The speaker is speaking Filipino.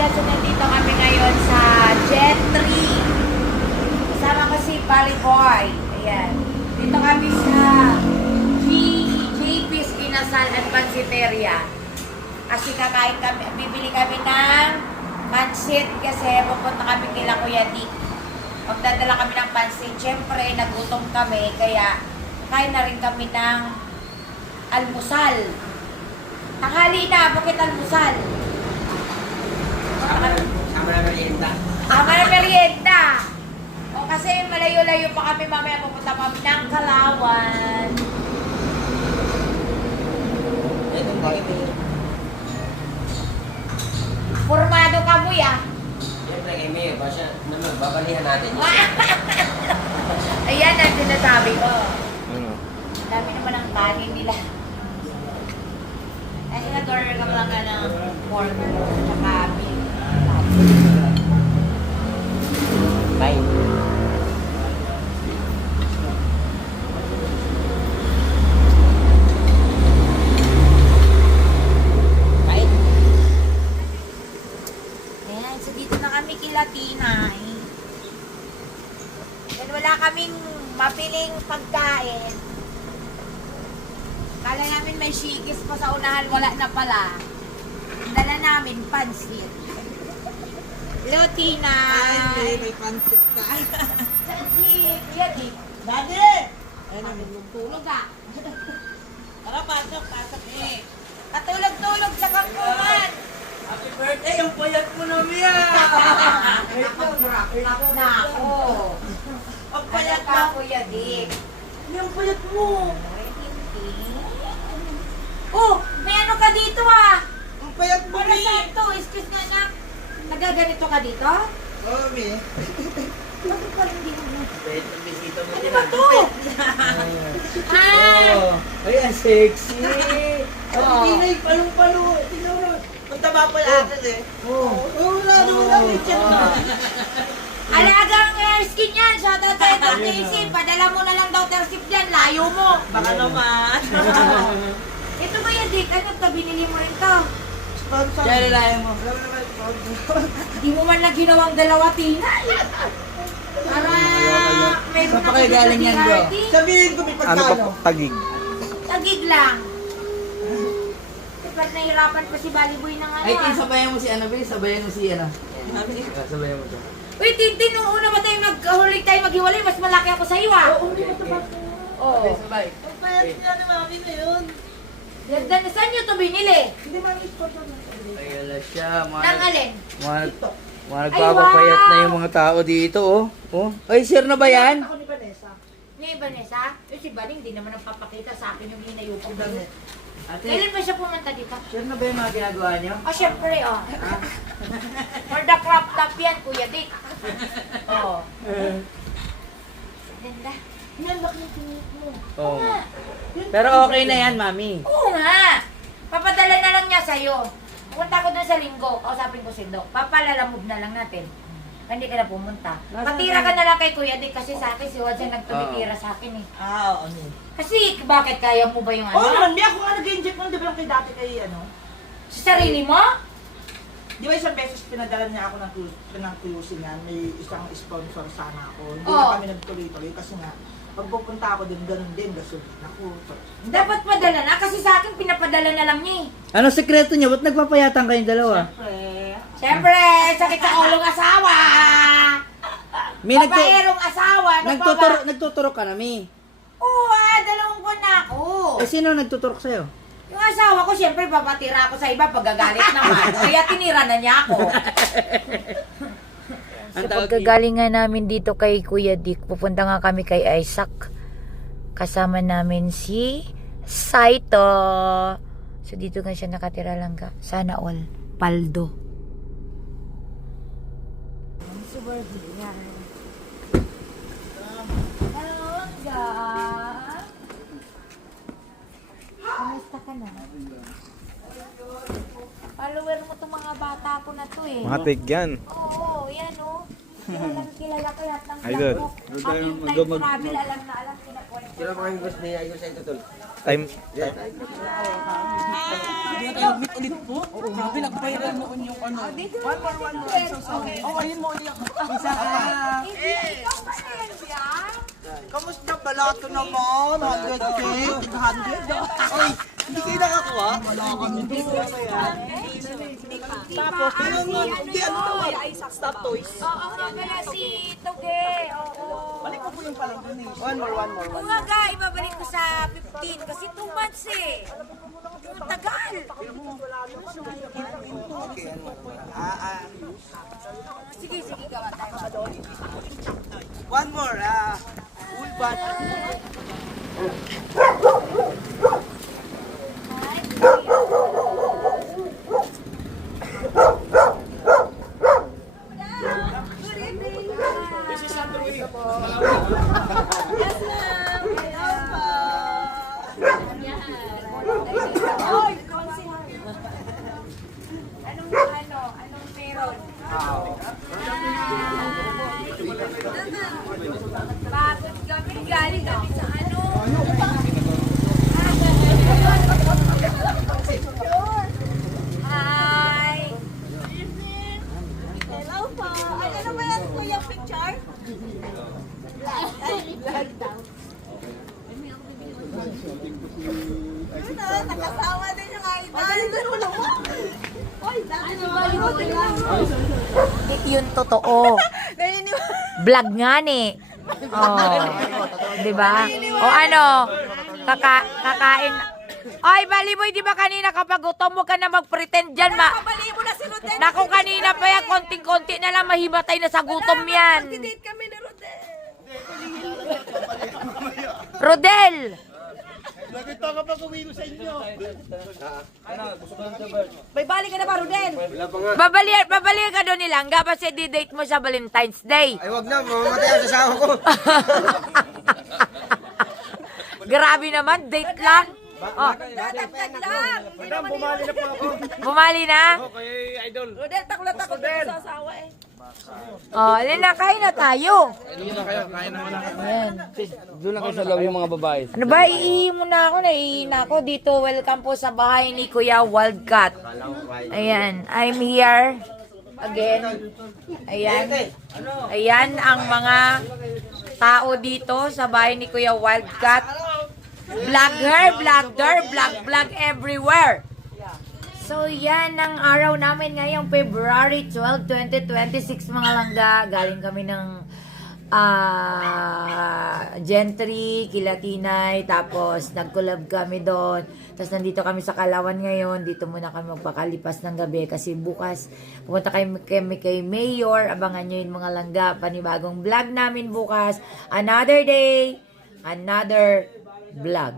So nandito kami ngayon sa Jet 3. Kasama ko si Pali Boy. Ayan. Dito kami sa JP's Inasal at Pansiteria. Kasi kakain kami, bibili kami ng pansit kasi pupunta kami kila Kuya Dick. Magdadala kami ng pansit. Siyempre, nagutom kami kaya kain na rin kami ng almusal. Tanghali na, bakit almusal? Sama na merienda. Tama na merienda. O kasi malayo-layo pa kami, mamaya pupunta kami ng Kalawan. Ito bakit eh? Formado ka mo ya. Siyempre kay Mayor, basta naman, babalihan natin yun. Ayan ang sinasabi ko. Ano? Dami naman ang kanin nila. Ay, nag-order ka lang ka ng pork tsaka beef. Bye. Kain. Ayan, so dito na kami kila Tinay. And wala kaming mapiling pagkain. Kala namin may shikis pa sa unahan, wala na pala. Dala namin pansit. Hello, Tinay! Ay, may pansit ka. Saan si Kuya Dick? Daddy! Ay, tulog ah. Tara, pasok eh. Katulog-tulog sa kangkungan. Happy birthday, yung payat mo na, Mia! Nakaprak na ako. Ang Ano payat ka, na. Kuya Dick? Yung payat mo. Ay, hindi. Oh, may ano ka dito ah. Ang payat mo, Para Mi. saan to? Excuse nga na. Nagaganito ka dito? Oo, Mi. Bakit pa hindi mo? Bisita mo Ano din ba ah. to? Ah! Ay, ang sexy. Oo. Ang kinay, palong-palo. Tingnan mo. Ang taba pa yung akin eh. Oo, lalo lang yung chat mo. Alagang skin yan. Shoutout tayo ng Casey. Padala mo na lang daw tersip dyan. Layo mo. Baka naman. Ito ba yan, Dick? Ano to? Binili mo rin to. Sponsor. Diyan nalayan mo. Alam mo naman, sponsor. Hindi mo man lang ginawang dalawa, Tina. Para meron Saan pa kayo galing yan, bro? DRT. Sabihin ko may Ano pa pagkano. tagig? Tagig lang. Kapag nahirapan pa si Baliboy ng ano. Ay, Tin, ah. sabayan mo si Annabelle, sabayan mo si ano. Sabayan mo siya. Uy, Tintin, nung una ba tayo nagkahuling tayo maghiwalay, mas malaki ako sa iyo ah. Oo, hindi mo ito Oo. Sabay. Ang payat niya ni Mami na yun. Ganda na, saan nyo ito binili? Hindi Mami, sponsor na. Ay, ala siya. Nang alin? Mga nagpapapayat na yung mga tao dito, oh. Oh. Ay, sir na ba yan? Ako ni Vanessa. Ni Vanessa? Si Baling, di naman nagpapakita sa akin yung hinayupan Ang dami. ko. Ate, Kailan ba siya pumunta dito? sir na ba yung mga ginagawa niyo? Oh, syempre, oh. For the crop top yan, Kuya Dick. Oh. Ganda. Nalak yung tinit mo. Oo. nga. Pero okay na yan, mami. Oo nga. Papadala na lang niya sa'yo. Pupunta ko dun sa linggo. Kausapin ko si Doc. Papalalamove na lang natin. Hindi ka na pumunta. Patira ka na lang kay Kuya Dick kasi sa akin si Wadjan nagtumitira sa akin eh. Ah, oo. Kasi bakit kaya mo ba yung Oo ano? naman, Mia, ako nga nag-inject mo, di ba yung kay dati kay ano? Sa sarili mo? Di ba isang beses pinadala niya ako ng tuyusin yan, may isang sponsor sana ako. Hindi Oo. na kami nagtuloy-tuloy kasi nga, pag pupunta ako din, ganun din, gasolina ako. Dapat padala na kasi sa akin pinapadala na lang niya eh. Ano sekreto niya? Ba't nagpapayatan kayong dalawa? Siyempre, sakit sa ulong asawa. May Babaerong asawa. nagtuturok ka na, mi. Oo 2 buwan na ako. Eh, sino nagtuturok sa'yo? Yung asawa ko, siyempre, papatira ako sa iba pagagalit naman. Kaya tinira na niya ako. Ang Sa tawag pagkagalingan namin dito kay Kuya Dick, pupunta nga kami kay Isaac. Kasama namin si Saito. So dito nga siya nakatira lang ka. Sana all. Paldo. Hello, Jack. Kamusta ka na? Follower mo itong mga bata ko na to eh. Mga tig yan. Oo, yan oh. Kilala ko lahat ng Idol. vlog ko. Aking time travel, alam na alam, kinakwento. Sino pa kami gusto niya? Ayos sa ito, tol. Time. Hindi na tayo meet ulit po. Grabe, nag-viral noon yung ano. One more. Oh, ayun mo ulit ako. Isa ka. Kamusta balato naman? 100K? 100? Ay, hindi kayo nakakuha? Hindi ko yan. Tapos, hindi ano naman? Stop toys. Oo nga pala si Toge. Oo. Balik ko po yung palang dun eh. One more. Oo nga ga, ibabalik ko sa 15 kasi 2 months eh. Ang tagal. Sige, gawa tayo. One more. Full bat. Anong meron? Bakit kami? Galing kami sa ano? Hi! Hello po. Ano naman yan, kuya, picture? Ito, nakasawa din yung idol. Maganda mo naman. Oy, dati Yun totoo. Vlog nga ni. Oh. 'Di ba? O ano? Kakain. Ay, Baliboy, di ba kanina kapag gutom mo ka na mag-pretend dyan, Kabali mo na si Rodel. Naku, kanina pa yan, konting-konti na lang, mahimatay na sa gutom yan. Mag-date kami ni Rodel. Rodel! May balik ka na ba, Rodel? Babali ka doon nilang, gaba si di-date mo sa Valentine's Day. Ay, wag na. Mamamatay ako sa asawa ko. Grabe naman, date lang. Oh, Tatagtag lang. Madam, bumali na po ako. bumali na? Kay Idol. Rodel, takot na sa asawa eh. Oh, alin na, kain na tayo. Ayun na kayo. Kain na muna. Ayan. Doon lang kayo sa loob yung mga babae. Ano ba, iihi muna ako, naiihi na ako. Dito, welcome po sa bahay ni Kuya Wildcat. Ayan, I'm here again. Ayan. Ayan ang mga tao dito sa bahay ni Kuya Wildcat. Vlog everywhere. So, yan ang araw namin ngayong February 12, 2026 mga langga. Galing kami ng Gentry, Kilatinay, tapos nag-collab kami doon. Tapos nandito kami sa Kalawan ngayon. Dito muna kami magpakalipas ng gabi kasi bukas pupunta kami kay Mayor. Abangan nyo yun mga langga. Panibagong vlog namin bukas. Another day, another vlog.